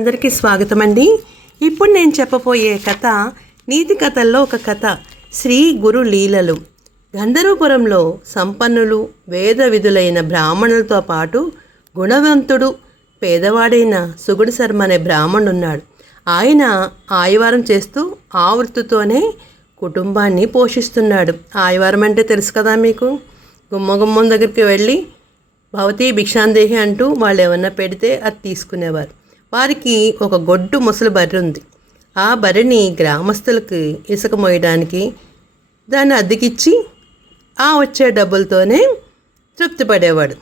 అందరికీ స్వాగతం అండి ఇప్పుడు నేను చెప్పబోయే కథ నీతి కథల్లో ఒక కథ శ్రీ గురు లీలలు. గంధర్వపురంలో సంపన్నులు వేద విధులైన బ్రాహ్మణులతో పాటు గుణవంతుడు పేదవాడైన సుగుడు శర్మ అనే బ్రాహ్మణుడున్నాడు. ఆయన ఆదివారం చేస్తూ ఆ వృత్తితోనే కుటుంబాన్ని పోషిస్తున్నాడు. ఆదివారం అంటే తెలుసు కదా మీకు? గుమ్మగుమ్మం దగ్గరికి వెళ్ళి భవతి భిక్షాందేహి అంటూ వాళ్ళు ఏమన్నా పెడితే అది తీసుకునేవారు. వారికి ఒక గొడ్డు ముసలి బర్రె ఉంది. ఆ బర్రెని గ్రామస్తులకు ఇసుక మోయడానికి దాన్ని అద్దెకిచ్చి ఆ వచ్చే డబ్బులతోనే తృప్తి పడేవాడు.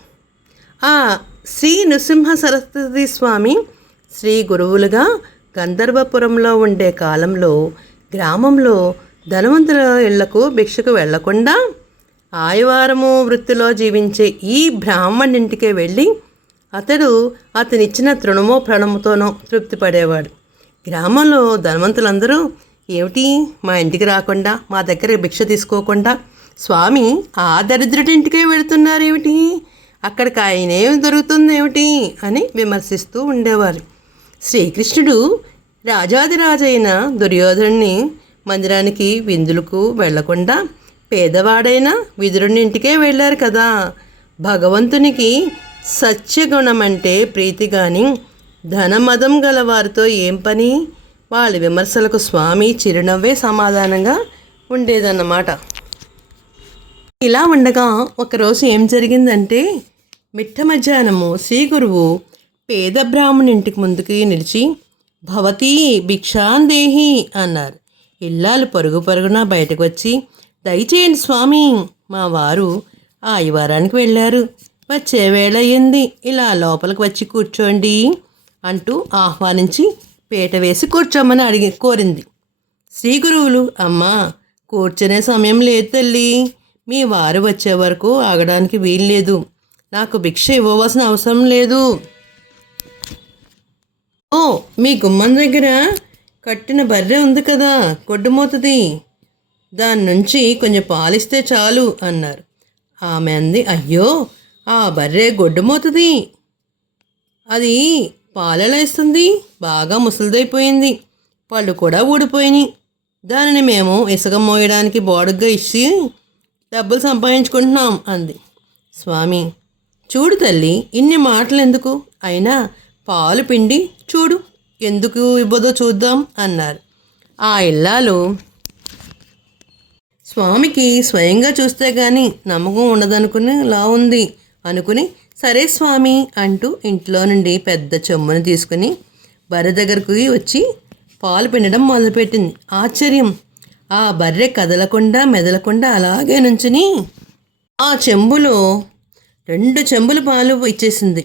ఆ శ్రీ నృసింహ సరస్వతి స్వామి శ్రీ గురువులుగా గంధర్వపురంలో ఉండే కాలంలో గ్రామంలో ధనవంతుల ఇళ్ళకు భిక్షకు వెళ్ళకుండా ఆదివారము వృత్తిలో జీవించే ఈ బ్రాహ్మణింటికే వెళ్ళి అతడు అతనిచ్చిన తృణమో ప్రణముతోనో తృప్తి పడేవాడు గ్రామంలో ధనవంతులందరూ ఏమిటి? మా ఇంటికి రాకుండా మా దగ్గర భిక్ష తీసుకోకుండా స్వామి ఆ దరిద్రుడింటికే వెళుతున్నారేమిటి? అక్కడికి ఆయన ఏమి దొరుకుతుందేమిటి? అని విమర్శిస్తూ ఉండేవారు. శ్రీకృష్ణుడు రాజాదిరాజైన దుర్యోధనుని మందిరానికి విందులకు వెళ్ళకుండా పేదవాడైన విదురునింటికే వెళ్ళారు కదా. భగవంతునికి సత్యగుణమంటే ప్రీతి కానీ ధనమదం గల వారితో ఏం పని? వాళ్ళ విమర్శలకు స్వామి చిరునవ్వే సమాధానంగా ఉండేదన్నమాట. ఇలా ఉండగా ఒకరోజు ఏం జరిగిందంటే మిట్ట మధ్యాహ్నము శ్రీ గురువు పేద బ్రాహ్మణింటికి ముందుకి నిలిచి భవతి భిక్షాందేహి అన్నారు. ఇల్లాలు పరుగు పరుగున బయటకు వచ్చి దయచేయండి స్వామి మా వారు ఆ వెళ్ళారు. వచ్చే వేళ అయింది ఇలా లోపలికి వచ్చి కూర్చోండి అంటూ ఆహ్వానించి పీట వేసి కూర్చోమని అడిగి కోరింది. శ్రీ గురువులు అమ్మా కూర్చునే సమయం లేదు తల్లి. మీ వారు వచ్చే వరకు ఆగడానికి వీల్లేదు. నాకు భిక్ష ఇవ్వవలసిన అవసరం లేదు. ఓ మీ గుమ్మం దగ్గర కట్టిన బర్రె ఉంది కదా కొడ్డుమోతుంది దాని నుంచి కొంచెం పాలిస్తే చాలు అన్నారు. ఆమె అంది అయ్యో ఆ బర్రె గొడ్డుమోతుంది అది పాలెలా బాగా ముసలిదైపోయింది. పళ్ళు కూడా ఊడిపోయినాయి. దానిని మేము ఇసుక మోయడానికి బోడుగ్గా ఇచ్చి డబ్బులు సంపాదించుకుంటున్నాం అంది. స్వామి చూడు తల్లి ఇన్ని మాటలు ఎందుకు అయినా పాలు పిండి చూడు ఎందుకు ఇవ్వదో చూద్దాం అన్నారు. ఆ ఇల్లాలు స్వామికి స్వయంగా చూస్తే కానీ నమ్మకం ఉండదనుకుని లా ఉంది. అనుకుని సరే స్వామి అంటూ ఇంట్లో నుండి పెద్ద చెమ్మును తీసుకుని బర్రె దగ్గరకు వచ్చి పాలు పిండడం మొదలుపెట్టింది. ఆశ్చర్యం! ఆ బర్రె కదలకుండా మెదలకుండా అలాగే నుంచుని ఆ చెంబులో రెండు చెంబులు పాలు ఇచ్చేసింది.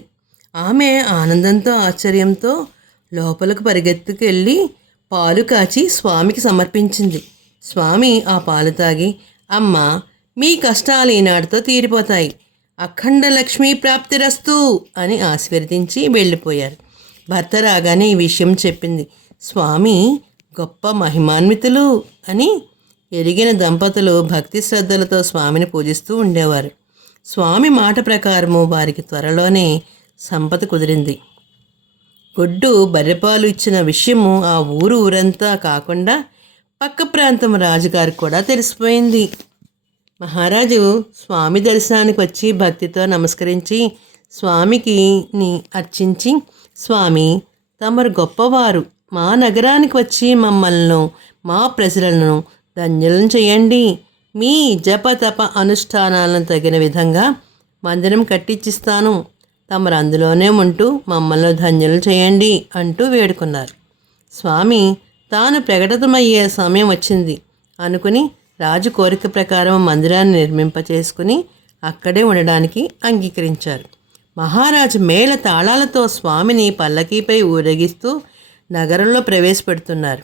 ఆమె ఆనందంతో ఆశ్చర్యంతో లోపలకు పరిగెత్తుకెళ్ళి పాలు కాచి స్వామికి సమర్పించింది. స్వామి ఆ పాలు తాగి అమ్మ మీ కష్టాలు ఈనాటితో తీరిపోతాయి. అఖండ లక్ష్మీ ప్రాప్తిరస్తు అని ఆశీర్వదించి వెళ్ళిపోయారు. భర్త రాగానే ఈ విషయం చెప్పింది. స్వామి గొప్ప మహిమాన్వితులు అని ఎరిగిన దంపతులు భక్తి శ్రద్ధలతో స్వామిని పూజిస్తూ ఉండేవారు. స్వామి మాట ప్రకారము వారికి త్వరలోనే సంపద కుదిరింది. గొడ్డు బర్రెపాలు ఇచ్చిన విషయము ఆ ఊరు ఊరంతా కాకుండా పక్క ప్రాంతం రాజుగారికి కూడా తెలిసిపోయింది. మహారాజు స్వామి దర్శనానికి వచ్చి భక్తితో నమస్కరించి స్వామికి ని అర్చించి స్వామి తమరు గొప్పవారు. మా నగరానికి వచ్చి మమ్మల్ని మా ప్రజలను ధన్యులను చేయండి. మీ జప తప అనుష్ఠానాలను తగిన విధంగా మందిరం కట్టించిస్తాను తమరు అందులోనే ఉంటూ మమ్మల్ని ధన్యులు చేయండి అంటూ వేడుకున్నారు. స్వామి తాను ప్రకటితమయ్యే సమయం వచ్చింది అనుకుని రాజు కోరిక ప్రకారం మందిరాన్ని నిర్మింపచేసుకుని అక్కడే ఉండడానికి అంగీకరించారు. మహారాజు మేళ తాళాలతో స్వామిని పల్లకీపై ఊరేగిస్తూ నగరంలో ప్రవేశపెడుతున్నారు.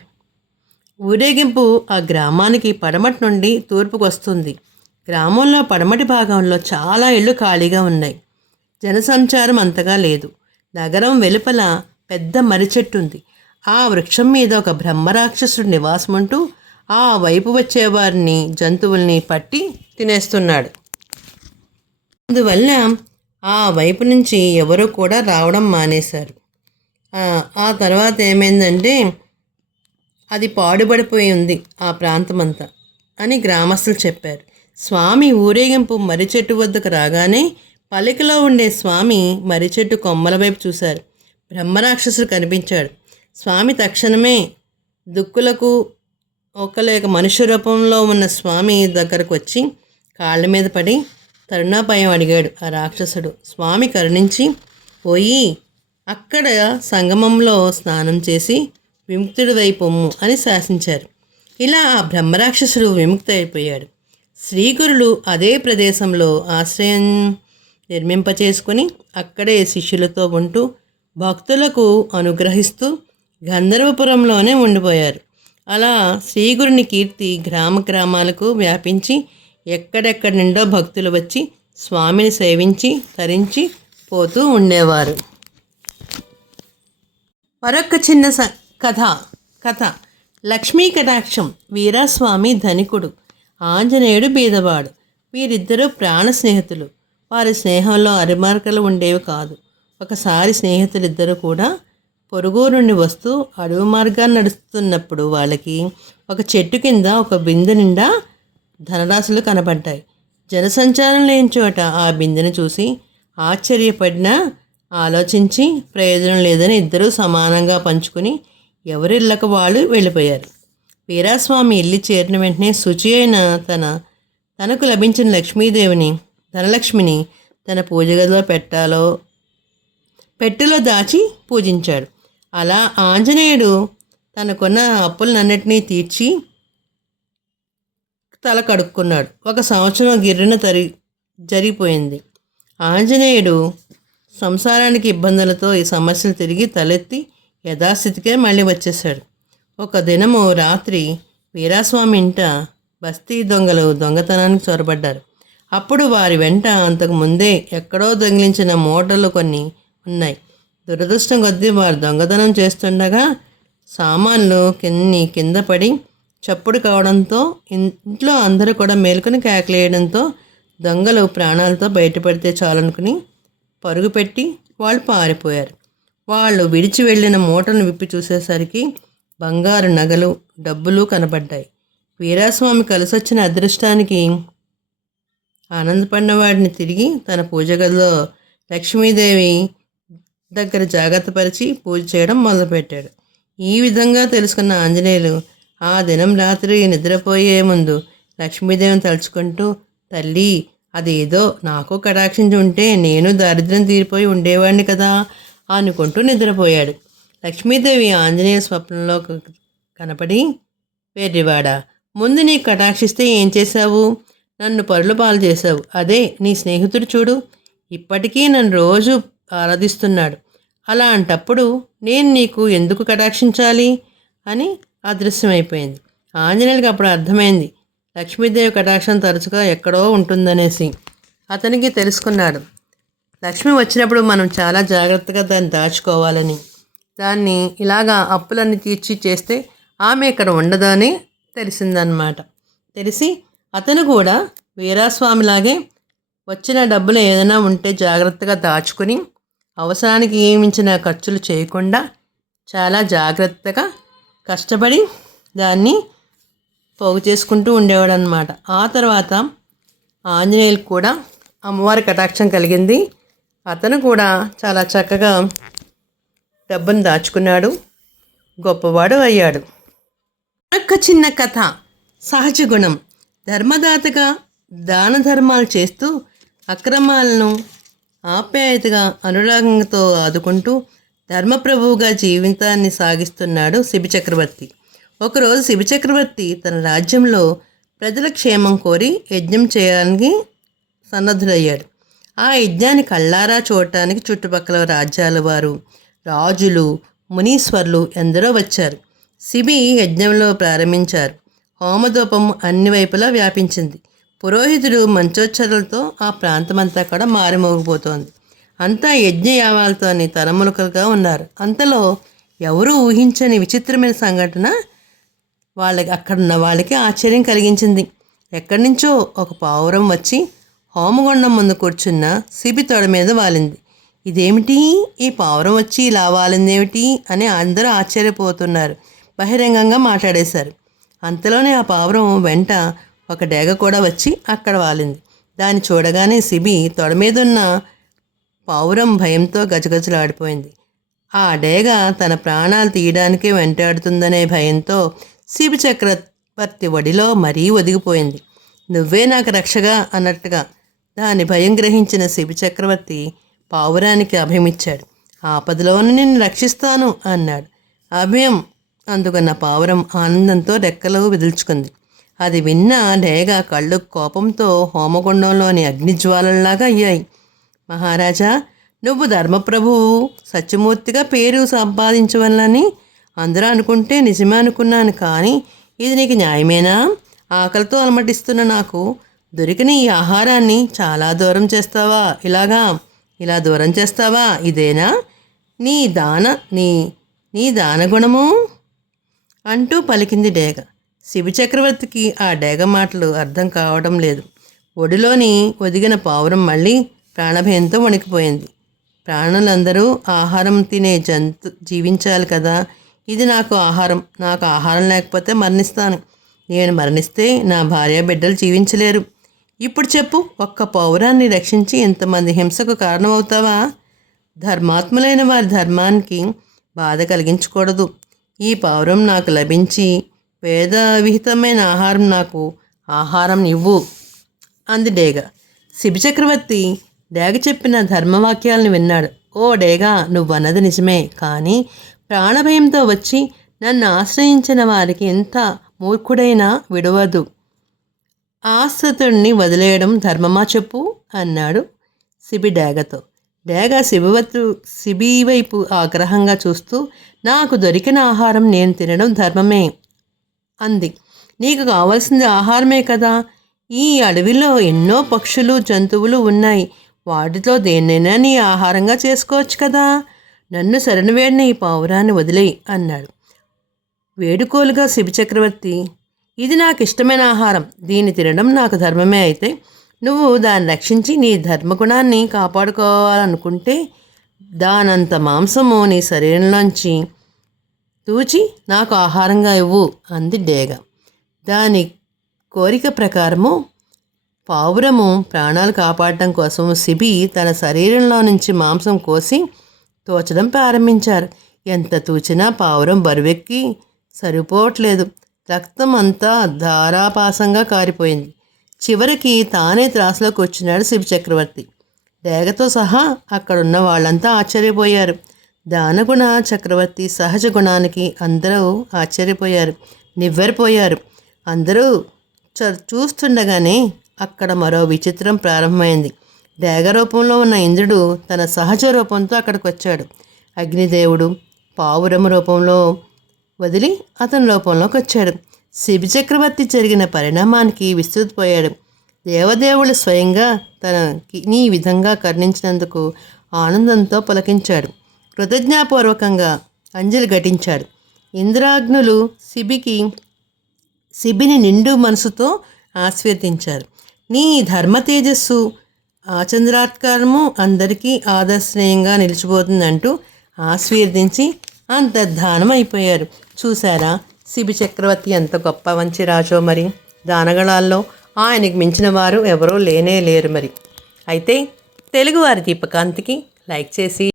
ఊరేగింపు ఆ గ్రామానికి పడమటి నుండి తూర్పుకు వస్తుంది. గ్రామంలో పడమటి భాగంలో చాలా ఇళ్ళు ఖాళీగా ఉన్నాయి. జనసంచారం అంతగా లేదు. నగరం వెలుపల పెద్ద మర్రి చెట్టు ఉంది. ఆ వృక్షం మీద ఒక బ్రహ్మరాక్షసుడు నివాసం ఉంటూ ఆ వైపు వచ్చేవారిని జంతువుల్ని పట్టి తినేస్తున్నాడు. అందువల్ల ఆ వైపు నుంచి ఎవరూ కూడా రావడం మానేశారు. ఆ, తర్వాత ఏమైందంటే అది పాడుబడిపోయి ఉంది ఆ ప్రాంతమంతా అని గ్రామస్తులు చెప్పారు. స్వామి ఊరేగింపు మర్రి చెట్టు వద్దకు రాగానే పలికలో ఉండే స్వామి మర్రి చెట్టు కొమ్మల వైపు చూశారు. బ్రహ్మరాక్షసుడు కనిపించాడు. స్వామి తక్షణమే దుక్కులకు ఒకలేక మనుష్య రూపంలో ఉన్న స్వామి దగ్గరకు వచ్చి కాళ్ళ మీద పడి తరుణాపాయం అడిగాడు ఆ రాక్షసుడు. స్వామి కరుణించి పోయి అక్కడ సంగమంలో స్నానం చేసి విముక్తుడు పొమ్ము అని శాసించారు. ఇలా ఆ బ్రహ్మరాక్షసుడు విముక్తి అయిపోయాడు శ్రీగురులు అదే ప్రదేశంలో ఆశ్రయం నిర్మింపచేసుకొని అక్కడే శిష్యులతో ఉంటూ భక్తులకు అనుగ్రహిస్తూ గంధర్వపురంలోనే ఉండిపోయారు. అలా శ్రీగురుని కీర్తి గ్రామ గ్రామాలకు వ్యాపించి ఎక్కడెక్కడి నుండో భక్తులు వచ్చి స్వామిని సేవించి తరించి పోతూ ఉండేవారు. మరొక చిన్న స కథ కథ. లక్ష్మీ కటాక్షం వీరాస్వామి ధనికుడు ఆంజనేయుడు బీదవాడు. వీరిద్దరూ ప్రాణ స్నేహితులు. వారి స్నేహంలో అరిమార్కలు ఉండేవి కాదు. ఒకసారి స్నేహితులిద్దరూ కూడా పొరుగు నుండి వస్తూ అడవి మార్గాన్ని నడుస్తున్నప్పుడు వాళ్ళకి ఒక చెట్టు కింద ఒక బిందె నిండా ధనరాశులు కనబడ్డాయి జనసంచారం లేని చోట ఆ బిందెను చూసి ఆశ్చర్యపడిన ఆలోచించి ప్రయోజనం లేదని ఇద్దరూ సమానంగా పంచుకుని ఎవరిళ్ళకు వాళ్ళు వెళ్ళిపోయారు. వీరాస్వామి ఇల్లు చేరిన వెంటనే శుచి అయిన తన తనకు లభించిన లక్ష్మీదేవిని ధనలక్ష్మిని తన పూజ గదిలో పెట్టాలో పెట్టెలో దాచి పూజించాడు. అలా ఆంజనేయుడు తనకున్న అప్పులన్నిటినీ తీర్చి తల కడుక్కున్నాడు. ఒక సంవత్సరం గిర్రెన తరి జరిగిపోయింది. ఆంజనేయుడు సంసారానికి ఇబ్బందులతో ఈ సమస్యలు తిరిగి తలెత్తి యథాస్థితికే మళ్ళీ వచ్చేశాడు. ఒక దినము రాత్రి వీరాస్వామి ఇంట బస్తీ దొంగలు దొంగతనానికి చొరబడ్డారు. అప్పుడు వారి వెంట అంతకు ముందే ఎక్కడో దొంగిలించిన మూటలు కొన్ని ఉన్నాయి. దురదృష్టం కొద్దీ వారు దొంగతనం చేస్తుండగా సామాన్లు కిన్ని కింద పడి చప్పుడు కావడంతో ఇంట్లో అందరూ కూడా మేలుకొని కేకలేయడంతో దొంగలు ప్రాణాలతో బయటపడితే చాలనుకుని పరుగు పెట్టి వాళ్ళు పారిపోయారు. వాళ్ళు విడిచి వెళ్ళిన మూటను విప్పి చూసేసరికి బంగారు నగలు డబ్బులు కనబడ్డాయి. వీరాస్వామి కలిసొచ్చిన అదృష్టానికి ఆనందపడిన వాడిని తిరిగి తన పూజ గదిలో లక్ష్మీదేవి దగ్గర జాగ్రత్తపరిచి పూజ చేయడం మొదలుపెట్టాడు. ఈ విధంగా తెలుసుకున్న ఆంజనేయులు ఆ దినం రాత్రి నిద్రపోయే ముందు లక్ష్మీదేవిని తలుచుకుంటూ తల్లి అదేదో నాకు కటాక్షించి ఉంటే నేను దారిద్ర్యం తీరిపోయి ఉండేవాడిని కదా అనుకుంటూ నిద్రపోయాడు. లక్ష్మీదేవి ఆంజనేయ స్వప్నంలో కనపడి వెర్రివాడా ముందు నీ కటాక్షిస్తే ఏం చేశావు? నన్ను పరులు పాలు చేశావు. అదే నీ స్నేహితుడు చూడు. ఇప్పటికీ నన్ను రోజు ఆరాధిస్తున్నాడు. అలాంటప్పుడు నేను నీకు ఎందుకు కటాక్షించాలి? అని అదృశ్యమైపోయింది ఆంజనేయుడికి అప్పుడు అర్థమైంది. లక్ష్మీదేవి కటాక్షం తరచుగా ఎక్కడో ఉంటుందనేసి. అతనికి తెలుసుకున్నాడు. లక్ష్మి వచ్చినప్పుడు మనం చాలా జాగ్రత్తగా దాన్ని దాచుకోవాలని. దాన్ని ఇలాగా అప్పులన్నీ తీర్చి చేస్తే ఆమె ఇక్కడ ఉండదని తెలిసిందనమాట తెలిసి అతను కూడా వీరాస్వామిలాగే వచ్చిన డబ్బులు ఏదైనా ఉంటే జాగ్రత్తగా దాచుకుని అవసరానికి మించిన ఖర్చులు చేయకుండా చాలా జాగ్రత్తగా కష్టపడి దాన్ని పోగు చేసుకుంటూ ఉండేవాడు అనమాట ఆ తర్వాత ఆంజనేయులు కూడా అమ్మవారి కటాక్షం కలిగింది. అతను కూడా చాలా చక్కగా డబ్బును దాచుకున్నాడు. గొప్పవాడు అయ్యాడు. ఒక చిన్న కథ. సహజ గుణం. ధర్మదాతగా దాన ధర్మాలు చేస్తూ అక్రమాలను ఆప్యాయతగా అనురాగంతో ఆదుకుంటూ ధర్మప్రభువుగా జీవితాన్ని సాగిస్తున్నాడు శిబిచక్రవర్తి ఒకరోజు శిబిచక్రవర్తి తన రాజ్యంలో ప్రజల క్షేమం కోరి యజ్ఞం చేయడానికి సన్నద్ధుడయ్యాడు. ఆ యజ్ఞాన్ని కళ్ళారా చూడటానికి చుట్టుపక్కల రాజ్యాల వారు రాజులు మునీశ్వర్లు ఎందరో వచ్చారు. శిబి యజ్ఞంలో ప్రారంభించారు. హోమధూపం అన్ని వైపులా వ్యాపించింది. పురోహితుడు మంచోచ్చరులతో ఆ ప్రాంతమంతా కూడా మారుమోగిపోతోంది. అంతా యజ్ఞయావాలతోని తలములకలుగా ఉన్నారు. అంతలో ఎవరూ ఊహించని విచిత్రమైన సంఘటన వాళ్ళకి అక్కడున్న వాళ్ళకి ఆశ్చర్యం కలిగించింది. ఎక్కడి నుంచో ఒక పావురం వచ్చి హోమగుండం ముందు కూర్చున్న సిబి తొడ మీద వాలింది. ఇదేమిటి? ఈ పావురం వచ్చి ఇలా వాలిందేమిటి? అని అందరూ ఆశ్చర్యపోతున్నారు. బహిరంగంగా మాట్లాడేశారు. అంతలోనే ఆ పావురం వెంట ఒక డేగ కూడా వచ్చి అక్కడ వాలింది. దాన్ని చూడగానే సిబి తొడ మీదున్న పావురం భయంతో గజగజలాడిపోయింది. ఆ డేగ తన ప్రాణాలు తీయడానికే వెంటాడుతుందనే భయంతో శిబి చక్రవర్తి ఒడిలో మరీ ఒదిగిపోయింది. నువ్వే నాకు రక్షగా అన్నట్టుగా దాని భయం గ్రహించిన శిబి చక్రవర్తి పావురానికి అభయమిచ్చాడు. ఆపదలోనూ నిన్ను రక్షిస్తాను అన్నాడు. అభయం అందుకున్న పావురం ఆనందంతో రెక్కలు విదిల్చుకుంది. అది విన్న డేగ కళ్ళు కోపంతో హోమగుండంలోని అగ్నిజ్వాలల్లాగా అయ్యాయి. మహారాజా నువ్వు ధర్మప్రభువు సత్యమూర్తిగా పేరు సంపాదించవల్లని అందరూ అనుకుంటే నిజమే అనుకున్నాను కానీ ఇది నీకు న్యాయమేనా? ఆకలితో అలమటిస్తున్న నాకు దొరికిన ఈ ఆహారాన్ని చాలా దూరం చేస్తావా? ఇలాగా ఇలా దూరం చేస్తావా? ఇదేనా? నీ దాన నీ నీ దానగుణము? అంటూ పలికింది డేగ. శివి చక్రవర్తికి ఆ డేగ మాటలు అర్థం కావడం లేదు. ఒడిలోని ఒదిగిన పావురం మళ్ళీ ప్రాణభయంతో వణికిపోయింది. ప్రాణులందరూ ఆహారం తినే జంతు జీవించాలి కదా. ఇది నాకు ఆహారం. నాకు ఆహారం లేకపోతే మరణిస్తాను. నేను మరణిస్తే నా భార్య బిడ్డలు జీవించలేరు. ఇప్పుడు చెప్పు ఒక్క పౌరాన్ని రక్షించి ఎంతమంది హింసకు కారణమవుతావా? ధర్మాత్ములైన వారి ధర్మానికి బాధ కలిగించకూడదు. ఈ పౌరం నాకు లభించి వేద విహితమైన ఆహారం నాకు ఆహారం ఇవ్వు అంది డేగ. శిబి చక్రవర్తి డేగ చెప్పిన ధర్మవాక్యాలను విన్నాడు. ఓ డేగా నువ్వన్నది నిజమే కానీ ప్రాణభయంతో వచ్చి నన్ను ఆశ్రయించిన వారికి ఎంత మూర్ఖుడైనా విడవదు. ఆశ్రితుడిని వదిలేయడం ధర్మమా చెప్పు అన్నాడు శిబి డేగతో. డేగ శిబివతు శిబి వైపు ఆగ్రహంగా చూస్తూ నాకు దొరికిన ఆహారం నేను తినడం ధర్మమే అంది. నీకు కావాల్సింది ఆహారమే కదా. ఈ అడవిలో ఎన్నో పక్షులు జంతువులు ఉన్నాయి. వాటితో దేన్నైనా నీ ఆహారంగా చేసుకోవచ్చు కదా. నన్ను శరణవేడిన ఈ పావురాన్ని వదిలేయి అన్నాడు. వేడుకోలుగా శివచక్రవర్తి ఇది నాకు ఇష్టమైన ఆహారం. దీన్ని తినడం నాకు ధర్మమే అయితే నువ్వు దాన్ని రక్షించి నీ ధర్మగుణాన్ని కాపాడుకోవాలనుకుంటే దానంత మాంసము నీ శరీరంలోంచి తూచి నాకు ఆహారంగా ఇవ్వు అంది డేగ. దాని కోరిక ప్రకారము పావురము ప్రాణాలు కాపాడటం కోసం సిబి తన శరీరంలో నుంచి మాంసం కోసి తోచడం ప్రారంభించారు. ఎంత తూచినా పావురం బరువెక్కి సరిపోవట్లేదు. రక్తం అంతా ధారాపాసంగా కారిపోయింది. చివరికి తానే త్రాసులోకి వచ్చినాడు శివ చక్రవర్తి. డేగతో సహా అక్కడున్న వాళ్ళంతా ఆశ్చర్యపోయారు. దానగుణ చక్రవర్తి సహజ గుణానికి అందరూ ఆశ్చర్యపోయారు నివ్వెరపోయారు. అందరూ చ చూస్తుండగానే అక్కడ మరో విచిత్రం ప్రారంభమైంది. డేగ రూపంలో ఉన్న ఇంద్రుడు తన సహజ రూపంతో అక్కడికి వచ్చాడు అగ్నిదేవుడు పావురము రూపంలో వదిలి అతని రూపంలోకి వచ్చాడు శిబి చక్రవర్తి జరిగిన పరిణామానికి విస్తృతిపోయాడు. దేవదేవుడు స్వయంగా తనకి నీ విధంగా కర్ణించినందుకు ఆనందంతో పులకించాడు. కృతజ్ఞాపూర్వకంగా అంజలి ఘటించాడు. ఇంద్రాగ్నులు శిబికి శిబిని నిండు మనసుతో ఆశీర్వదించారు. నీ ధర్మ తేజస్సు ఆచంద్రాత్కారము అందరికీ ఆదర్శనీయంగా నిలిచిపోతుందంటూ ఆశీర్వదించి అంతర్ధానం అయిపోయారు చూసారా శిబి చక్రవర్తి ఎంత గొప్ప మంచి రాజో మరి. దానగళాల్లో ఆయనకు మించిన వారు ఎవరూ లేనే లేరు మరి. అయితే తెలుగువారి దీపకాంతికి లైక్ చేసి